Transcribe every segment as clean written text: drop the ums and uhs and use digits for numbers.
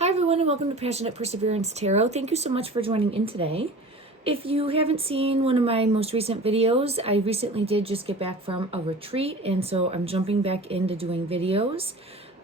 Hi everyone and welcome to Passionate Perseverance Tarot. Thank you so much for joining in today. If you haven't seen one of my most recent videos, I recently did just get back from a retreat, and so I'm jumping back into doing videos.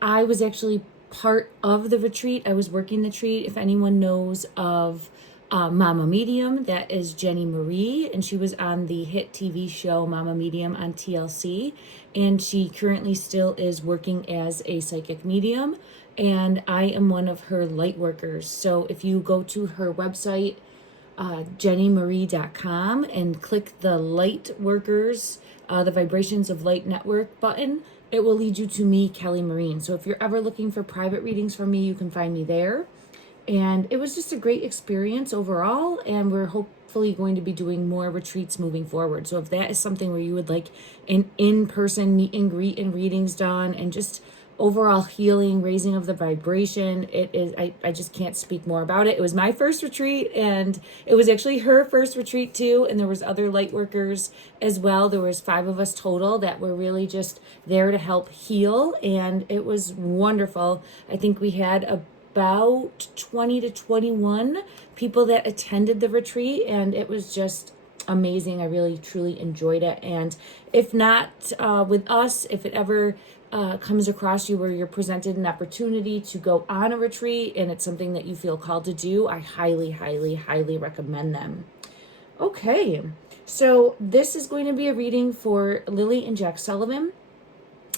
I was actually part of the retreat. I was working the retreat. If anyone knows of Mama Medium, that is Jennie Marie, and she was on the hit TV show Mama Medium on TLC, and she currently still is working as a psychic medium, and I am one of her light workers. So if you go to her website, jenniemarie.com, and click the light workers, the vibrations of light network button, it will lead you to me, Kelly Maureen. So if you're ever looking for private readings from me, you can find me there. And it was just a great experience overall, and we're hopefully going to be doing more retreats moving forward. So if that is something where you would like an in-person meet and greet and readings done, and just overall healing, raising of the vibration, it is, I just can't speak more about it. It was my first retreat, and it was actually her first retreat too, and there was other light workers as well. There was 5 of us total that were really just there to help heal, and it was wonderful. I think we had about 20 to 21 people that attended the retreat, and it was just amazing. I really truly enjoyed it. And if not with us, if it ever comes across you where you're presented an opportunity to go on a retreat and it's something that you feel called to do, I highly, highly, highly recommend them. Okay, so this is going to be a reading for Lilly and Jack Sullivan.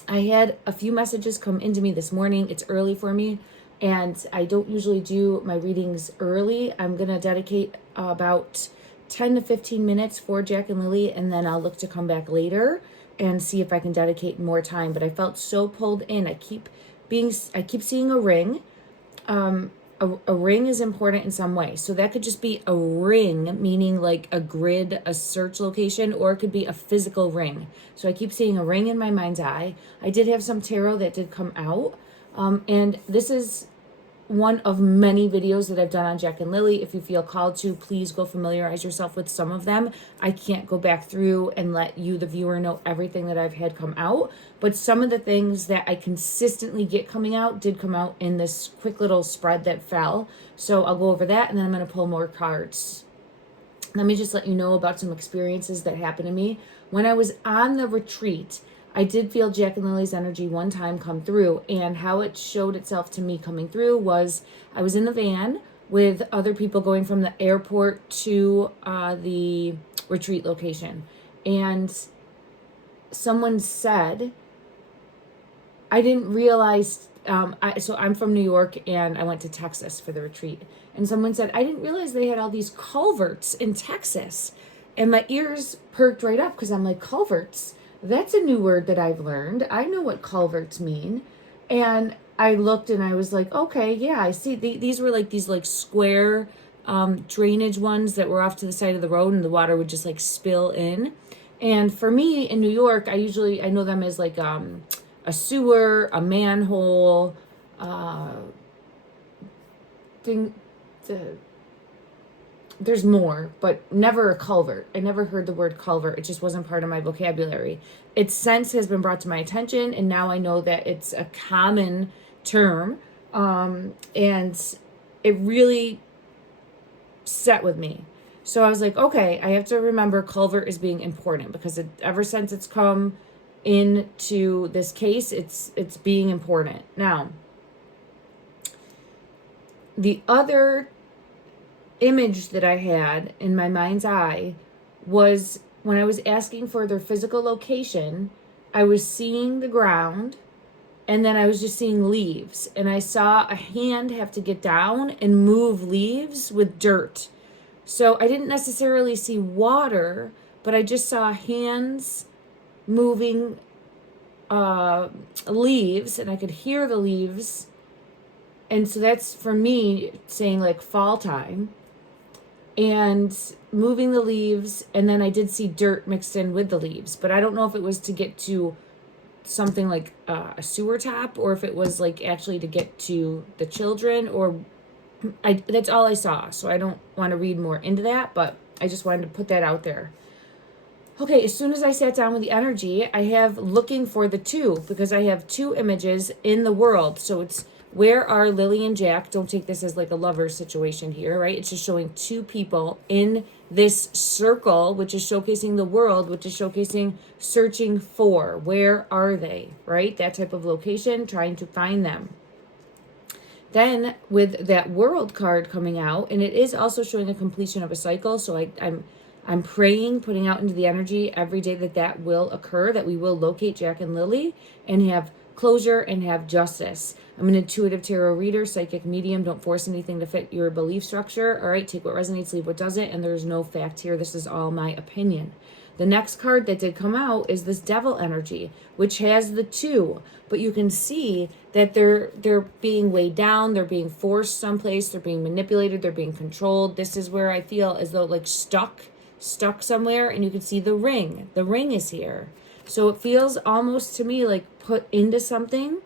I had a few messages come into me this morning. It's early for me, and I don't usually do my readings early. I'm going to dedicate about 10 to 15 minutes for Jack and Lilly, and then I'll look to come back later and see if I can dedicate more time. But I felt so pulled in. I keep seeing a ring. A ring is important in some way. So that could just be a ring, meaning like a grid, a search location, or it could be a physical ring. So I keep seeing a ring in my mind's eye. I did have some tarot that did come out. And this is one of many videos that I've done on Jack and Lilly. If you feel called to, please go familiarize yourself with some of them. I can't go back through and let you, the viewer, know everything that I've had come out, but some of the things that I consistently get coming out did come out in this quick little spread that fell. So I'll go over that, and then I'm going to pull more cards. Let me just let you know about some experiences that happened to me. When I was on the retreat, I did feel Jack and Lily's energy one time come through, and how it showed itself to me coming through was I was in the van with other people going from the airport to the retreat location, and someone said, I didn't realize, so I'm from New York and I went to Texas for the retreat, and someone said, I didn't realize they had all these culverts in Texas, and my ears perked right up because I'm like, culverts? That's a new word that I've learned. I know what culverts mean. And I looked and I was like, okay, yeah, I see. These were like these like square drainage ones that were off to the side of the road, and the water would just like spill in. And for me in New York, I know them as like a sewer, a manhole, there's more, but never a culvert. I never heard the word culvert. It just wasn't part of my vocabulary. Its sense has been brought to my attention, and now I know that it's a common term, and it really set with me. So I was like, okay, I have to remember culvert as being important, because ever since it's come into this case, it's being important. Now, the other image that I had in my mind's eye was when I was asking for their physical location, I was seeing the ground, and then I was just seeing leaves, and I saw a hand have to get down and move leaves with dirt. So I didn't necessarily see water, but I just saw hands moving leaves, and I could hear the leaves. And so that's for me saying like fall time, and moving the leaves, and then I did see dirt mixed in with the leaves, but I don't know if it was to get to something like a sewer tap, or if it was like actually to get to the children, or that's all I saw. So I don't want to read more into that, but I just wanted to put that out there. Okay, as soon as I sat down with the energy, I have looking for the 2, because I have 2 images in the world. So it's Where are Lily and Jack? Don't take this as like a lover situation here, right? It's just showing two people in this circle, which is showcasing the world, which is showcasing searching for. Where are they, right? That type of location, trying to find them. Then with that world card coming out, and it is also showing a completion of a cycle. So I'm praying, putting out into the energy every day that will occur, that we will locate Jack and Lily and have closure and have justice. I'm an intuitive tarot reader, psychic medium. Don't force anything to fit your belief structure. All right, take what resonates, leave what doesn't, and there's no fact here. This is all my opinion. The next card that did come out is this devil energy, which has the 2, but you can see that they're being weighed down, they're being forced someplace, they're being manipulated, they're being controlled. This is where I feel as though like stuck somewhere, and you can see the ring. The ring is here. So it feels almost to me like put into something.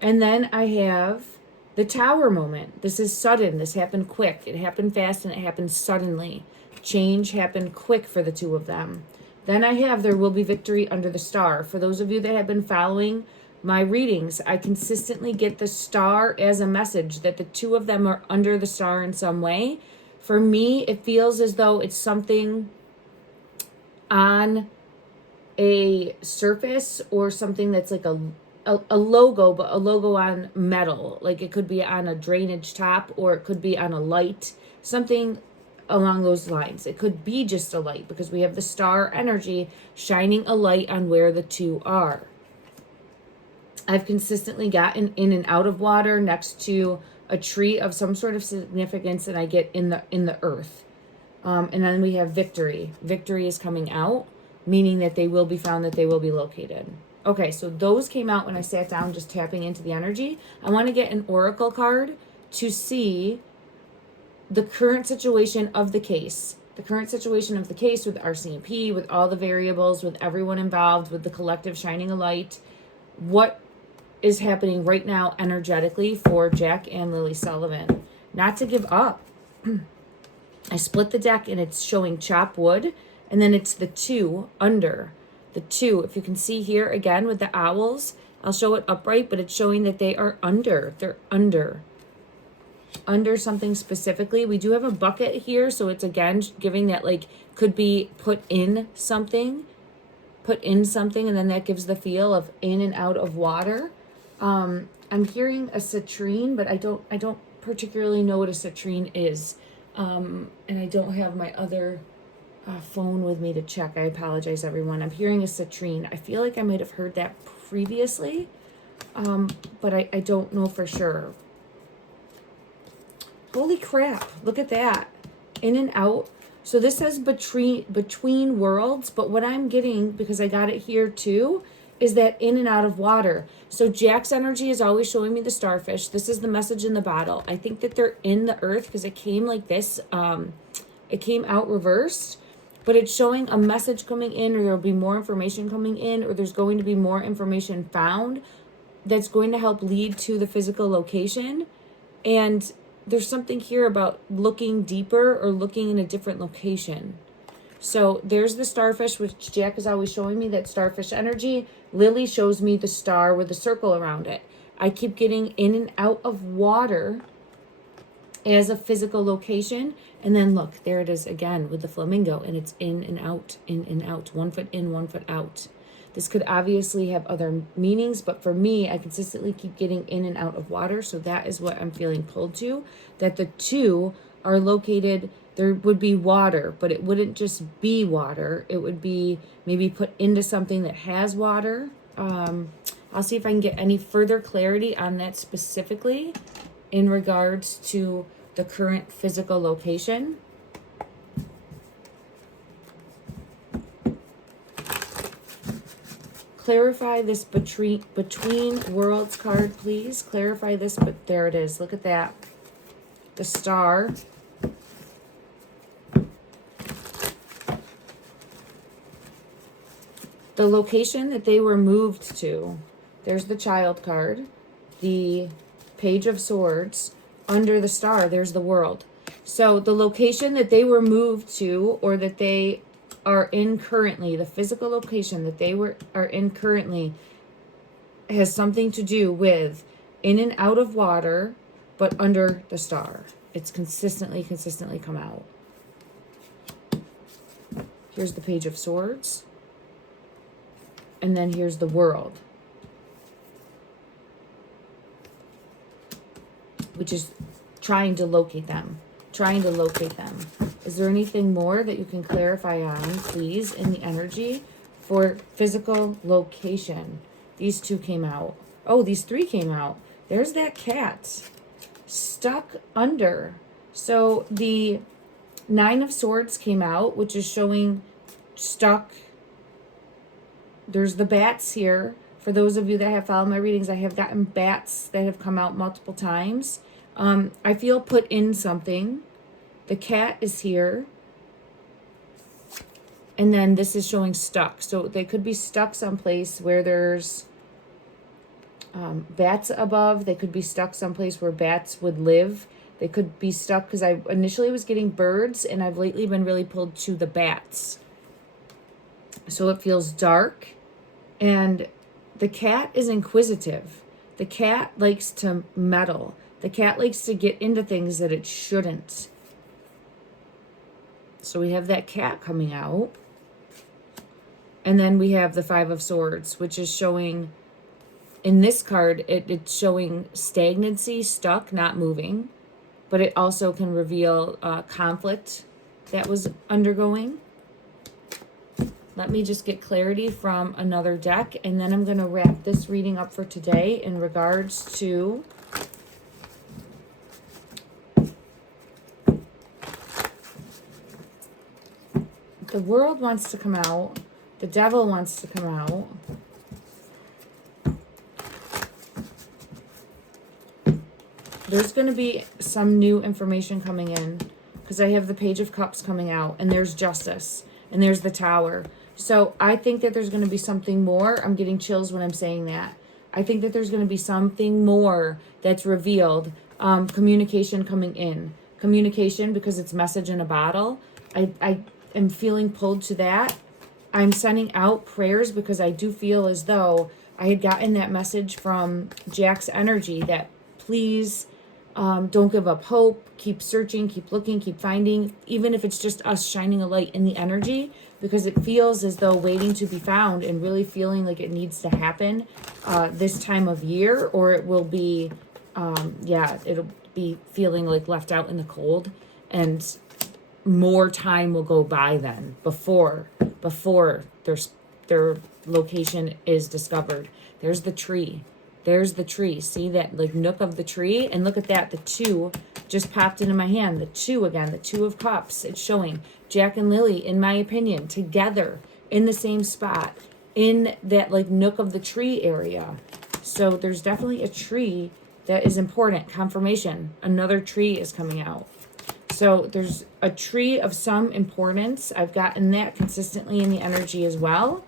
And then I have the Tower moment. This is sudden. This happened quick. It happened fast and it happened suddenly. Change happened quick for the 2 of them. Then I have there will be victory under the star. For those of you that have been following my readings, I consistently get the star as a message that the 2 of them are under the star in some way. For me, it feels as though it's something on a surface or something that's like a logo, but a logo on metal. Like it could be on a drainage top or it could be on a light, something along those lines. It could be just a light because we have the star energy shining a light on where the 2 are. I've consistently gotten in and out of water next to a tree of some sort of significance that I get in the earth. And then we have victory. Victory is coming out, meaning that they will be found, that they will be located. Okay, so those came out when I sat down just tapping into the energy. I want to get an oracle card to see the current situation of the case. The current situation of the case with RCMP, with all the variables, with everyone involved, with the collective shining a light. What is happening right now energetically for Jack and Lily Sullivan? Not to give up. I split the deck and it's showing chop wood, and then it's the 2 under. The 2, if you can see here again with the owls, I'll show it upright, but it's showing that they are under. They're under something specifically. We do have a bucket here, so it's again giving that like could be put in something, and then that gives the feel of in and out of water. I'm hearing a citrine, but I don't particularly know what a citrine is. And I don't have my other phone with me to check. I apologize, everyone. I'm hearing a citrine. I feel like I might have heard that previously, but I don't know for sure. Holy crap, look at that. In and out. So this says between worlds, but what I'm getting, because I got it here too, is that in and out of water. So Jack's energy is always showing me the starfish. This is the message in the bottle. I think that they're in the earth because it came like this. It came out reversed, but it's showing a message coming in, or there'll be more information coming in, or there's going to be more information found that's going to help lead to the physical location. And there's something here about looking deeper or looking in a different location. So there's the starfish, which Jack is always showing me, that starfish energy. Lily shows me the star with a circle around it. I keep getting in and out of water as a physical location. And then look, there it is again with the flamingo, and it's in and out, 1 foot in, 1 foot out. This could obviously have other meanings, but for me, I consistently keep getting in and out of water. So that is what I'm feeling pulled to, that the 2 are located. There would be water, but it wouldn't just be water. It would be maybe put into something that has water. I'll see if I can get any further clarity on that specifically in regards to the current physical location. Clarify this between worlds card, please. Clarify this, but there it is. Look at that. The star. The location that they were moved to. There's the child card. The page of swords. Under the star, there's the world. So the location that they were moved to, or that they are in currently, the physical location that they are in currently, has something to do with in and out of water, but under the star. It's consistently come out. Here's the Page of Swords. And then here's the World, which is trying to locate them. Is there anything more that you can clarify on, please, in the energy for physical location? These two came out. Oh, these three came out. There's that cat stuck under. So the Nine of Swords came out, which is showing stuck. There's the bats here. For those of you that have followed my readings, I have gotten bats that have come out multiple times. I feel put in something. The cat is here. And then this is showing stuck. So they could be stuck someplace where there's bats above. They could be stuck someplace where bats would live. They could be stuck because I initially was getting birds, and I've lately been really pulled to the bats. So it feels dark. And the cat is inquisitive. The cat likes to meddle. The cat likes to get into things that it shouldn't. So we have that cat coming out. And then we have the Five of Swords, which is showing, in this card, it's showing stagnancy, stuck, not moving. But it also can reveal conflict that was undergoing. Let me just get clarity from another deck, and then I'm going to wrap this reading up for today in regards to the World wants to come out. The Devil wants to come out. There's going to be some new information coming in because I have the Page of Cups coming out, and there's Justice, and there's the Tower. So I think that there's going to be something more. I'm getting chills when I'm saying that. I think that there's going to be something more that's revealed. Communication coming in. Communication, because it's message in a bottle. I am feeling pulled to that. I'm sending out prayers because I do feel as though I had gotten that message from Jack's energy that please don't give up hope. Keep searching, keep looking, keep finding, even if it's just us shining a light in the energy, because it feels as though waiting to be found and really feeling like it needs to happen this time of year, or it will be, it'll be feeling like left out in the cold, and more time will go by then before their location is discovered. There's the tree. There's the tree. See that like nook of the tree? And look at that. The two just popped into my hand. The two again. The Two of Cups. It's showing Jack and Lilly, in my opinion, together in the same spot in that like nook of the tree area. So there's definitely a tree that is important. Confirmation. Another tree is coming out. So there's a tree of some importance. I've gotten that consistently in the energy as well.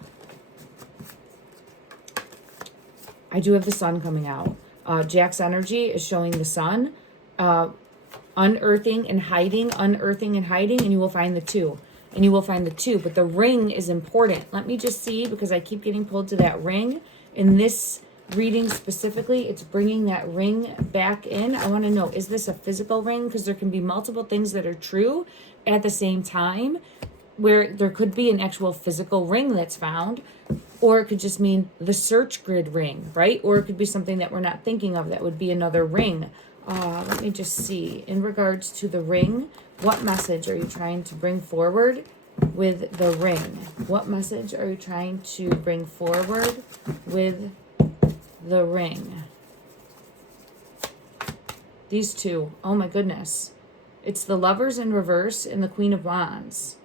I do have the Sun coming out. Jack's energy is showing the Sun. Unearthing and hiding, and you will find the two. But the ring is important. Let me just see, because I keep getting pulled to that ring. In this reading specifically, it's bringing that ring back in. I want to know, is this a physical ring? Because there can be multiple things that are true at the same time, where there could be an actual physical ring that's found, or it could just mean the search grid ring, right? Or it could be something that we're not thinking of that would be another ring. Let me just see. In regards to the ring, what message are you trying to bring forward with the ring? What message are you trying to bring forward with the ring? These two. Oh my goodness. It's the Lovers in reverse and the Queen of Wands.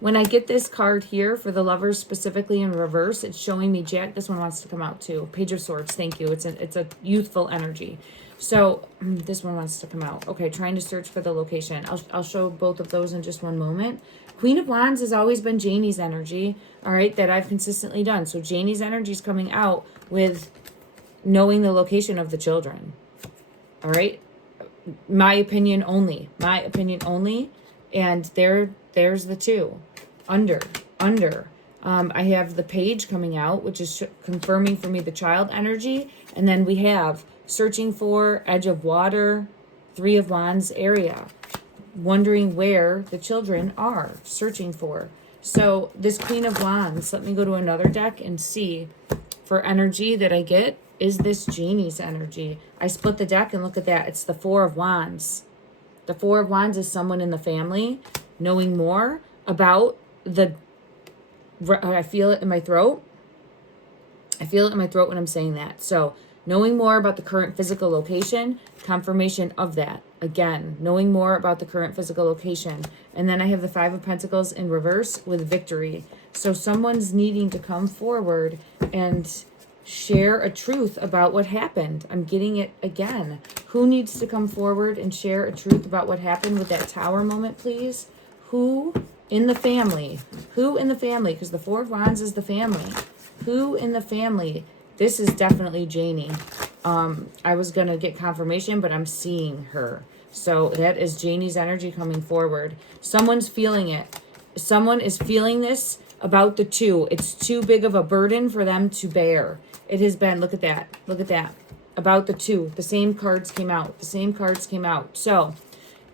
When I get this card here for the Lovers specifically in reverse, it's showing me Jack. This one wants to come out too. Page of Swords. Thank you. It's a youthful energy. So this one wants to come out. Okay, trying to search for the location. I'll show both of those in just one moment. Queen of Wands has always been Janie's energy, all right, that I've consistently done. So Janie's energy is coming out with knowing the location of the children, all right? My opinion only. And there's the two. Under. I have the page coming out, which is confirming for me the child energy. And then we have searching for, edge of water, Three of Wands area, wondering where the children are, searching for. So this Queen of Wands, let me go to another deck and see for energy that I get. Is this Jennie's energy? I split the deck and look at that. It's the Four of Wands. The Four of Wands is someone in the family knowing more about the... I feel it in my throat. I feel it in my throat when I'm saying that. So knowing more about the current physical location, confirmation of that. Again, knowing more about the current physical location. And then I have the Five of Pentacles in reverse with victory. So someone's needing to come forward and share a truth about what happened. I'm getting it again. Who needs to come forward and share a truth about what happened with that Tower moment, please? Who in the family? Who in the family? Because the Four of Wands is the family. Who in the family? This is definitely Jennie. I was going to get confirmation, but I'm seeing her. So that is Jennie's energy coming forward. Someone's feeling it. Someone is feeling this about the two. It's too big of a burden for them to bear. It has been, look at that. Look at that. About the two. The same cards came out. The same cards came out. So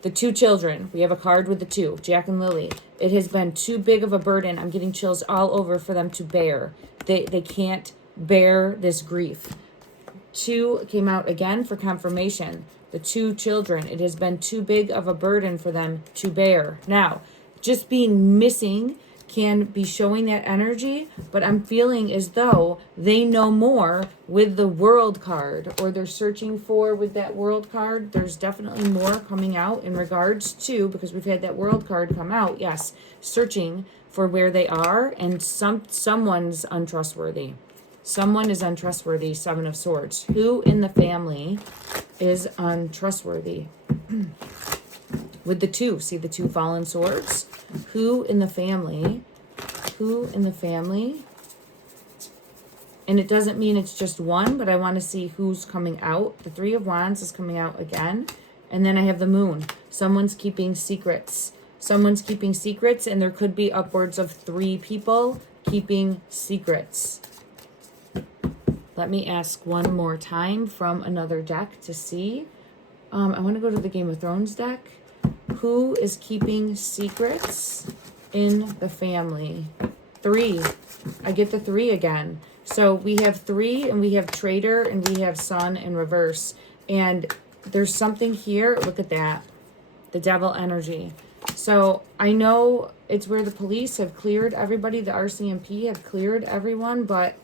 the two children. We have a card with the two. Jack and Lily. It has been too big of a burden. I'm getting chills all over for them to bear. They can't bear this grief. Two came out again for confirmation. The two children. It has been too big of a burden for them to bear. Now, just being missing can be showing that energy, but I'm feeling as though they know more with the World card, or they're searching for with that World card. There's definitely more coming out in regards to, because we've had that World card come out, yes, searching for where they are, and someone's untrustworthy. Someone is untrustworthy, Seven of Swords. Who in the family is untrustworthy? With the two, see the two fallen swords? Who in the family? Who in the family? And it doesn't mean it's just one, but I want to see who's coming out. The Three of Wands is coming out again. And then I have the Moon. Someone's keeping secrets. Someone's keeping secrets, and there could be upwards of 3 people keeping secrets. Let me ask one more time from another deck to see. I want to go to the Game of Thrones deck. Who is keeping secrets in the family? 3. I get the 3 again. So we have 3, and we have Traitor, and we have Sun in reverse. And there's something here. Look at that. The Devil energy. So I know it's where the police have cleared everybody. The RCMP have cleared everyone, but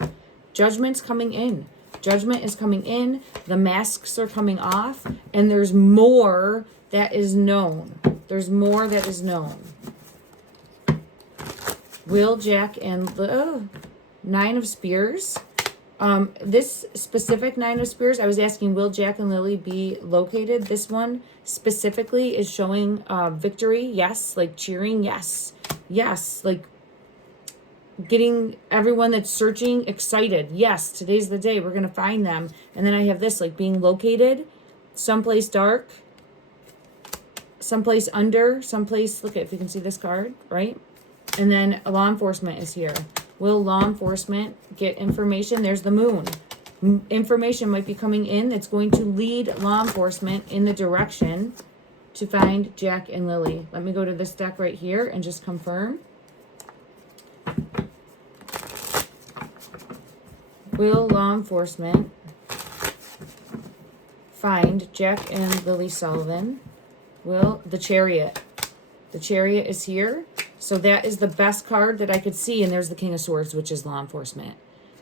judgment's coming in. Judgment is coming in. The masks are coming off. And there's more that is known. There's more that is known. Will, Jack, and the Nine of Spears. This specific Nine of Spears, I was asking, will Jack and Lily be located? This one specifically is showing victory. Yes. Like cheering. Yes. Yes. Like getting everyone that's searching excited. Yes, today's the day. We're going to find them. And then I have this, like being located someplace dark, someplace under, someplace, look at if you can see this card, right? And then law enforcement is here. Will law enforcement get information? There's the Moon. Information might be coming in that's going to lead law enforcement in the direction to find Jack and Lily. Let me go to this deck right here and just confirm. Will law enforcement find Jack and Lily Sullivan? Will the Chariot. The Chariot is here. So that is the best card that I could see. And there's the King of Swords, which is law enforcement.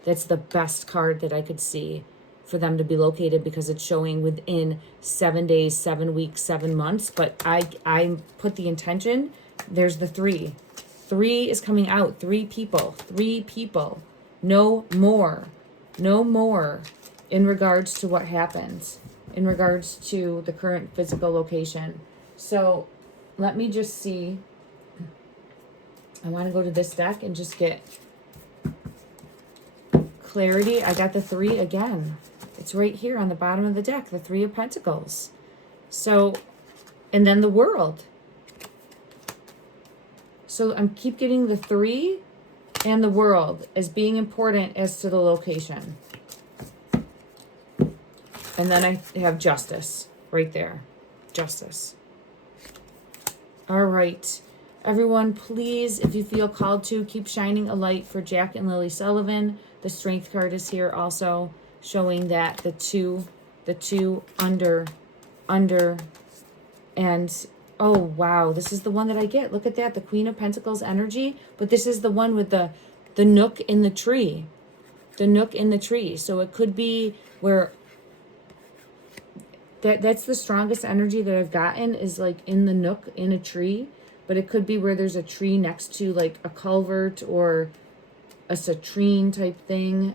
That's the best card that I could see for them to be located, because it's showing within 7 days, 7 weeks, 7 months. But I put the intention. There's the 3. 3 is coming out. 3 people. 3 people. No more. No more in regards to what happens. In regards to the current physical location. So let me just see. I want to go to this deck and just get clarity. I got the 3 again. It's right here on the bottom of the deck, the 3 of Pentacles. So, and then the World. So I'm keep getting the 3 and the world as being important as to the location. And then I have justice right there. Justice. All right. Everyone, please, if you feel called to, keep shining a light for Jack and Lily Sullivan. The strength card is here also, showing that the two under, and oh, wow, this is the one that I get. Look at that, the Queen of Pentacles energy. But this is the one with the nook in the tree. The nook in the tree. So it could be where that's the strongest energy that I've gotten, is like in the nook in a tree. But it could be where there's a tree next to like a culvert or a citrine type thing.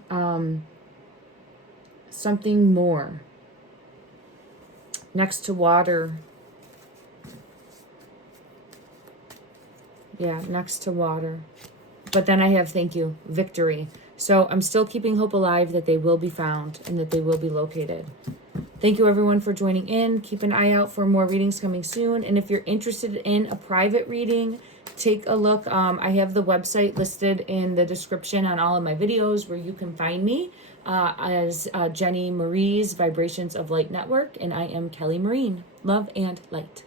Something more. Next to water. Yeah, next to water. But then I have, thank you, victory. So I'm still keeping hope alive that they will be found and that they will be located. Thank you, everyone, for joining in. Keep an eye out for more readings coming soon. And if you're interested in a private reading, take a look. I have the website listed in the description on all of my videos where you can find me as Jennie Marie's Vibrations of Light Network. And I am Kelly Maureen. Love and light.